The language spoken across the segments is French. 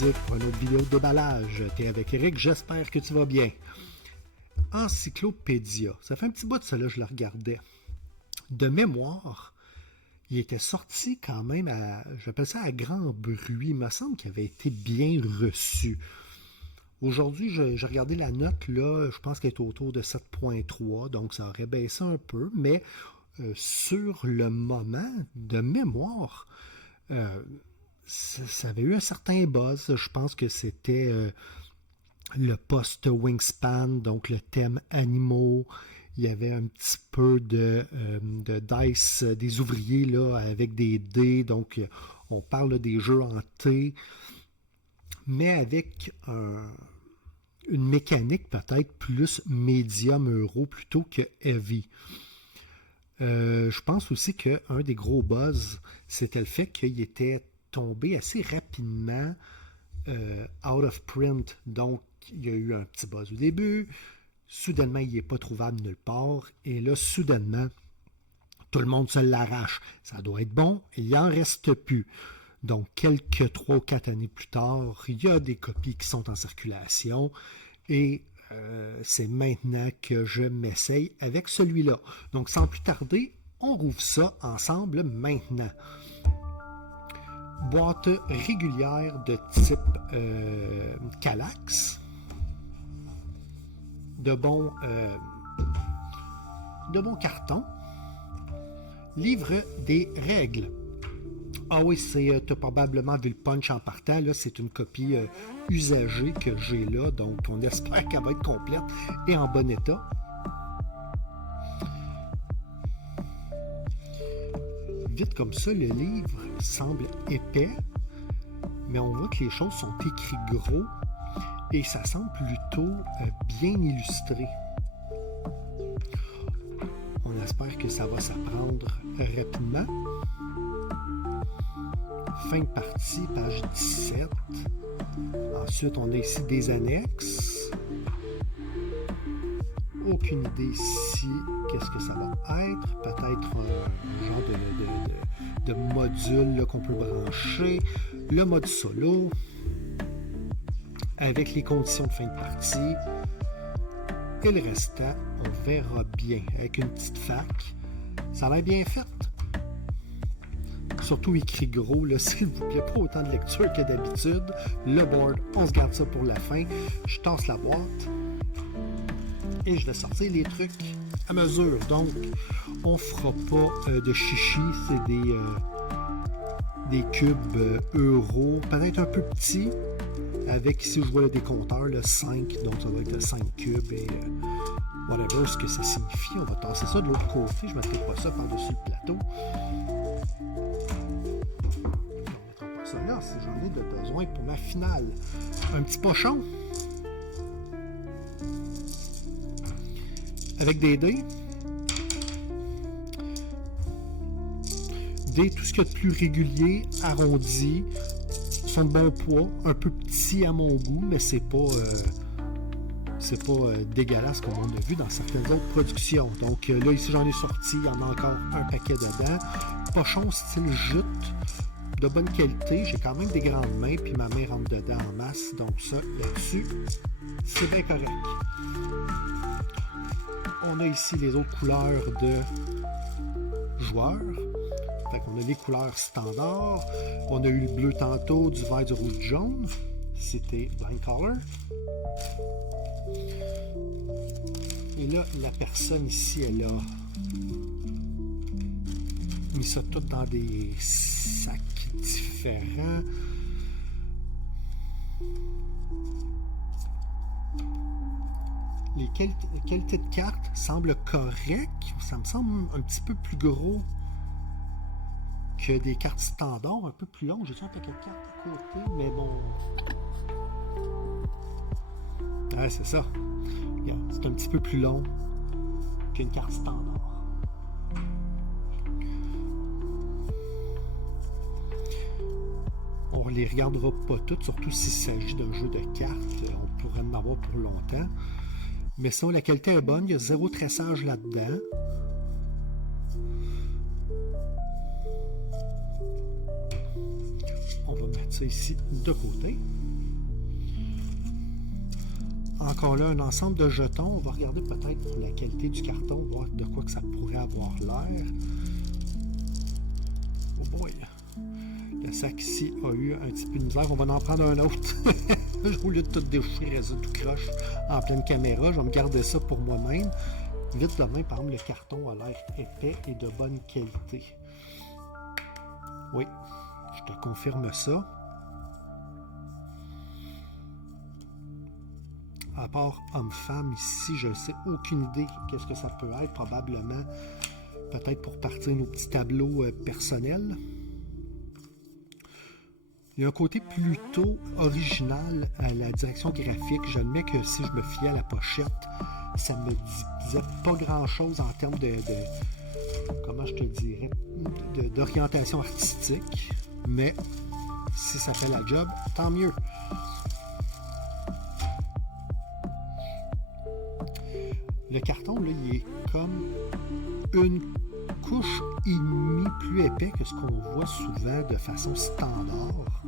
ludique pour une autre vidéo de déballage. T'es avec Eric, j'espère que tu vas bien. Encyclopédia, ça fait un petit bout de ça, là, je le regardais. De mémoire, il était sorti quand même j'appelle ça à grand bruit. Il me semble qu'il avait été bien reçu. Aujourd'hui, j'ai regardé la note, là, je pense qu'elle est autour de 7.3, donc ça aurait baissé un peu, mais sur le moment, de mémoire, ça avait eu un certain buzz. Je pense que c'était le post-Wingspan, donc le thème animaux. Il y avait un petit peu de dice, des ouvriers là, avec des dés, donc on parle là, des jeux en T, mais avec une mécanique peut-être plus médium euro plutôt que heavy. Je pense aussi qu'un des gros buzz, c'était le fait qu'il était tombé assez rapidement out of print. Donc, il y a eu un petit buzz au début. Soudainement, il n'est pas trouvable nulle part. Et là, soudainement, tout le monde se l'arrache. Ça doit être bon. Il n'en reste plus. Donc, quelques 3 ou 4 années plus tard, il y a des copies qui sont en circulation. Et c'est maintenant que je m'essaye avec celui-là. Donc, sans plus tarder, on rouvre ça ensemble maintenant. Boîte régulière de type Kallax. De bon carton. Livre des règles. Ah oui, tu as probablement vu le punch en partant. Là, c'est une copie usagée que j'ai là, donc on espère qu'elle va être complète et en bon état. Vite comme ça, le livre semble épais, mais on voit que les choses sont écrites gros et ça semble plutôt bien illustré. On espère que ça va s'apprendre rapidement. Fin de partie, page 17. Ensuite, on a ici des annexes. Aucune idée ici qu'est-ce que ça va être. Peut-être un genre de module là, qu'on peut brancher. Le mode solo. Avec les conditions de fin de partie. Et le restant, on verra bien. Avec une petite fac. Ça a l'air bien fait. Surtout écrit gros, là, s'il vous plaît, pas autant de lecture que d'habitude. Le board, on se garde ça pour la fin. Je tasse la boîte et je vais sortir les trucs à mesure. Donc, on fera pas de chichi, c'est des cubes euros, peut-être un peu petits, avec ici je vois le décompteur, le 5, donc ça va être 5 cubes et whatever ce que ça signifie. On va tasser ça de l'autre côté, je ne mettrai pas ça par-dessus le plateau. Là, si j'en ai de besoin pour ma finale. Un petit pochon avec des dés. Dés, tout ce qu'il y a de plus régulier, arrondi, sont de bon poids, un peu petit à mon goût, mais c'est pas dégueulasse comme on a vu dans certaines autres productions. Donc là, ici, j'en ai sorti, il y en a encore un paquet dedans. Pochon style jute. De bonne qualité, j'ai quand même des grandes mains, puis ma main rentre dedans en masse, donc ça, là-dessus, c'est bien correct. On a ici les autres couleurs de joueurs. Fait qu'on a les couleurs standards. On a eu le bleu tantôt, du vert, du rouge, du jaune. C'était Blind Color. Et là, la personne ici, elle a mis ça tout dans des sacs différents. Les qualités de cartes semblent correctes. Ça me semble un petit peu plus gros que des cartes standards, un peu plus longues. J'ai un paquet de cartes à côté, mais bon. Ouais, c'est ça. C'est un petit peu plus long qu'une carte standard. On ne les regardera pas toutes, surtout s'il s'agit d'un jeu de cartes. On pourrait en avoir pour longtemps. Mais sinon, la qualité est bonne. Il y a 0 tressage là-dedans. on va mettre ça ici de côté. Encore là, un ensemble de jetons. On va regarder peut-être pour la qualité du carton, voir de quoi que ça pourrait avoir l'air. Oh boy! Le sac ici a eu un petit peu de misère. On va en prendre un autre. Au lieu de tout déchirer ça, tout croche en pleine caméra, je vais me garder ça pour moi-même. Vite de main, par exemple, le carton a l'air épais et de bonne qualité. Oui, je te confirme ça. À part homme-femme, ici, je ne sais aucune idée qu'est-ce que ça peut être. Probablement, peut-être pour partir nos petits tableaux personnels. Il y a un côté plutôt original à la direction graphique. J'admets que si je me fiais à la pochette, ça ne me disait pas grand-chose en termes de comment je te dirais, d'orientation artistique. Mais si ça fait la job, tant mieux. Le carton, là, il est comme une couche et demie plus épais que ce qu'on voit souvent de façon standard.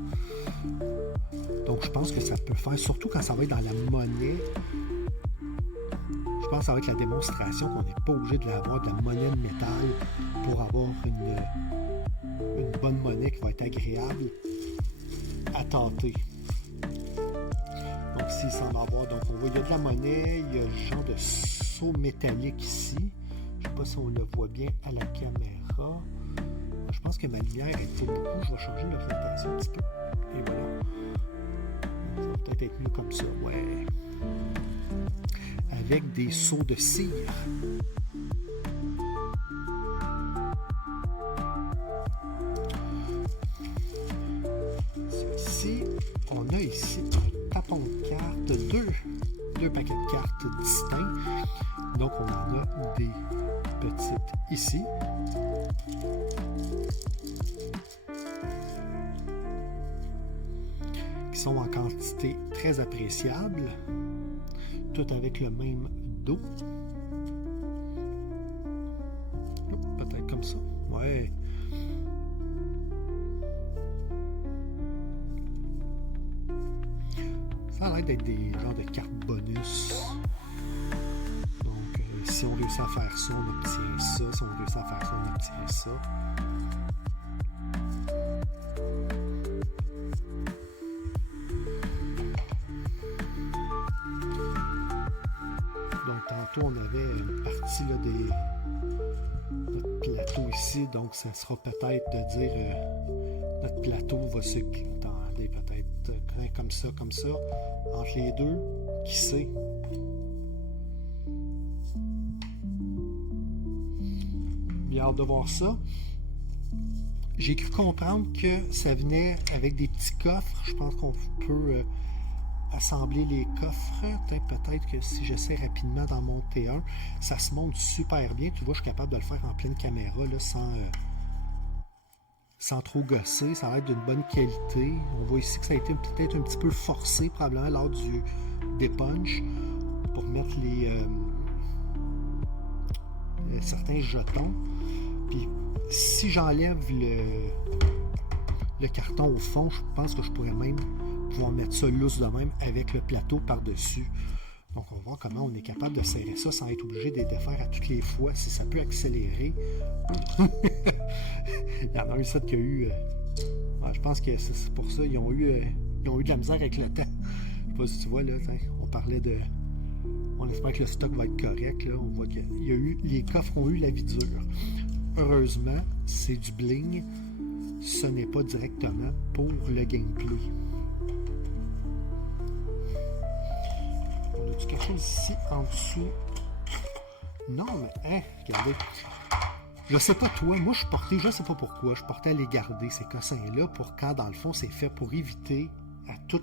Donc, je pense que ça peut faire, surtout quand ça va être dans la monnaie. Je pense que ça va être la démonstration qu'on n'est pas obligé de l'avoir de la monnaie de métal pour avoir une bonne monnaie qui va être agréable à tenter. Donc, s'il s'en va avoir, donc on voit, il y a de la monnaie, il y a le genre de saut métallique ici. Je ne sais pas si on le voit bien à la caméra. Je pense que ma lumière est fait beaucoup. Je vais changer l'orientation un petit peu. Et voilà. Ça va peut-être être mieux comme ça. Ouais. Avec des sauts de cire. Ici, on a ici un tapon de cartes, deux paquets de cartes distincts. Donc, on en a des petites ici. Qui sont en quantité très appréciable. Toutes avec le même dos. Peut-être comme ça. Ouais. Ça a l'air d'être des genres de cartes bonus. Donc, si on réussit à faire ça, on obtient ça. Si on réussit à faire ça, on obtient ça. Donc, tantôt, on avait une partie là, notre plateau ici. Donc, ça sera peut-être de dire notre plateau va se tendre peut-être comme ça. Entre les deux, qui sait? Bien hâte de voir ça. J'ai cru comprendre que ça venait avec des petits coffres. Je pense qu'on peut assembler les coffres. Peut-être que si j'essaie rapidement d'en monter un, ça se monte super bien. Tu vois, je suis capable de le faire en pleine caméra là, sans trop gosser. Ça va être d'une bonne qualité. On voit ici que ça a été peut-être un petit peu forcé probablement lors du dépunch pour mettre certains jetons. Puis si j'enlève le carton au fond, je pense que je pourrais même pouvoir mettre ça lousse de même avec le plateau par-dessus. Donc on va voir comment on est capable de serrer ça sans être obligé de les défaire à toutes les fois, si ça peut accélérer. Il y en a un set qui a eu... je pense que c'est pour ça ils ont eu de la misère avec le temps. Je sais pas si tu vois, là, on parlait de... On espère que le stock va être correct. Là. On voit qu'il y a eu... Les coffres ont eu la vie dure. Heureusement, c'est du bling. Ce n'est pas directement pour le gameplay. On a-tu quelque chose ici en dessous? Non, mais regardez. Je sais pas toi, moi je portais, je sais pas pourquoi, je portais à les garder ces cossins-là pour quand dans le fond c'est fait pour éviter à tout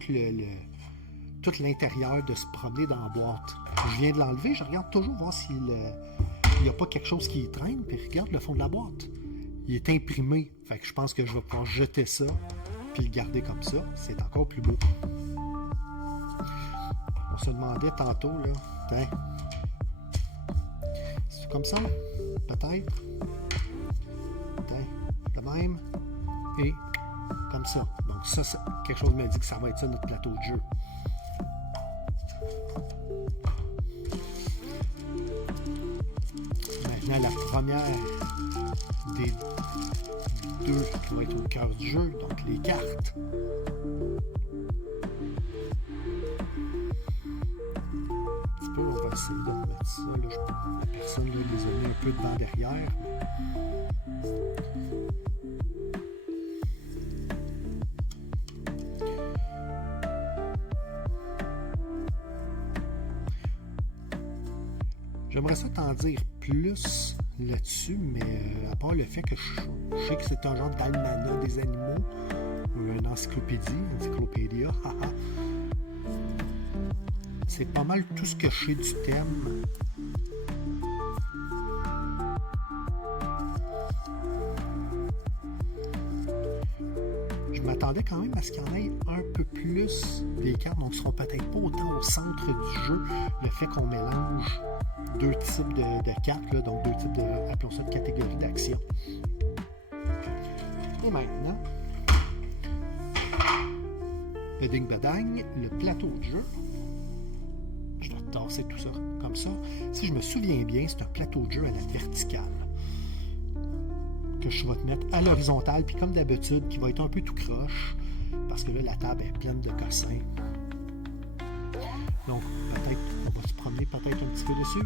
l'intérieur de se promener dans la boîte. Je viens de l'enlever, je regarde toujours voir s'il n'y a pas quelque chose qui y traîne, puis regarde le fond de la boîte. Il est imprimé, fait que je pense que je vais pouvoir jeter ça puis le garder comme ça, c'est encore plus beau. On se demandait tantôt, là, c'est comme ça? Peut-être. De même. Et comme ça. Donc ça, quelque chose me dit que ça va être ça notre plateau de jeu. Maintenant, la première des deux qui va être au cœur du jeu, donc les cartes. Un petit peu, on va essayer de mettre ça. Là, la personne là, les a mis un peu devant derrière. J'aimerais ça t'en dire plus là-dessus, mais à part le fait que je sais que c'est un genre d'almanach des animaux, ou une encyclopédia, haha. C'est pas mal tout ce que je sais du thème. Je m'attendais quand même à ce qu'il y en ait un peu plus des cartes, donc ils ne seront peut-être pas autant au centre du jeu. Le fait qu'on mélange deux types de cartes, là, donc deux types de, appelons ça de catégories d'action. Et maintenant, le ding-badang, le plateau de jeu. Je vais tasser tout ça comme ça. Si je me souviens bien, c'est un plateau de jeu à la verticale que je vais te mettre à l'horizontale, puis comme d'habitude, qui va être un peu tout croche, parce que là, la table est pleine de cossins. Donc, peut-être, on va se promener peut-être un petit peu dessus.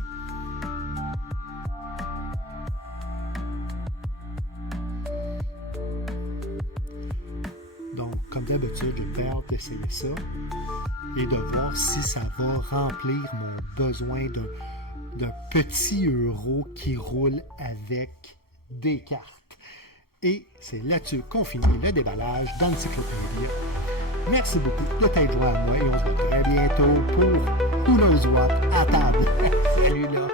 Donc, comme d'habitude, j'ai peur d'essayer ça et de voir si ça va remplir mon besoin d'un petit euro qui roule avec des cartes. Et c'est là-dessus qu'on finit le déballage d'Encyclopédia. Merci beaucoup de t'être joint à moi et on se voit très bientôt pour Who Knows What à table. Salut là!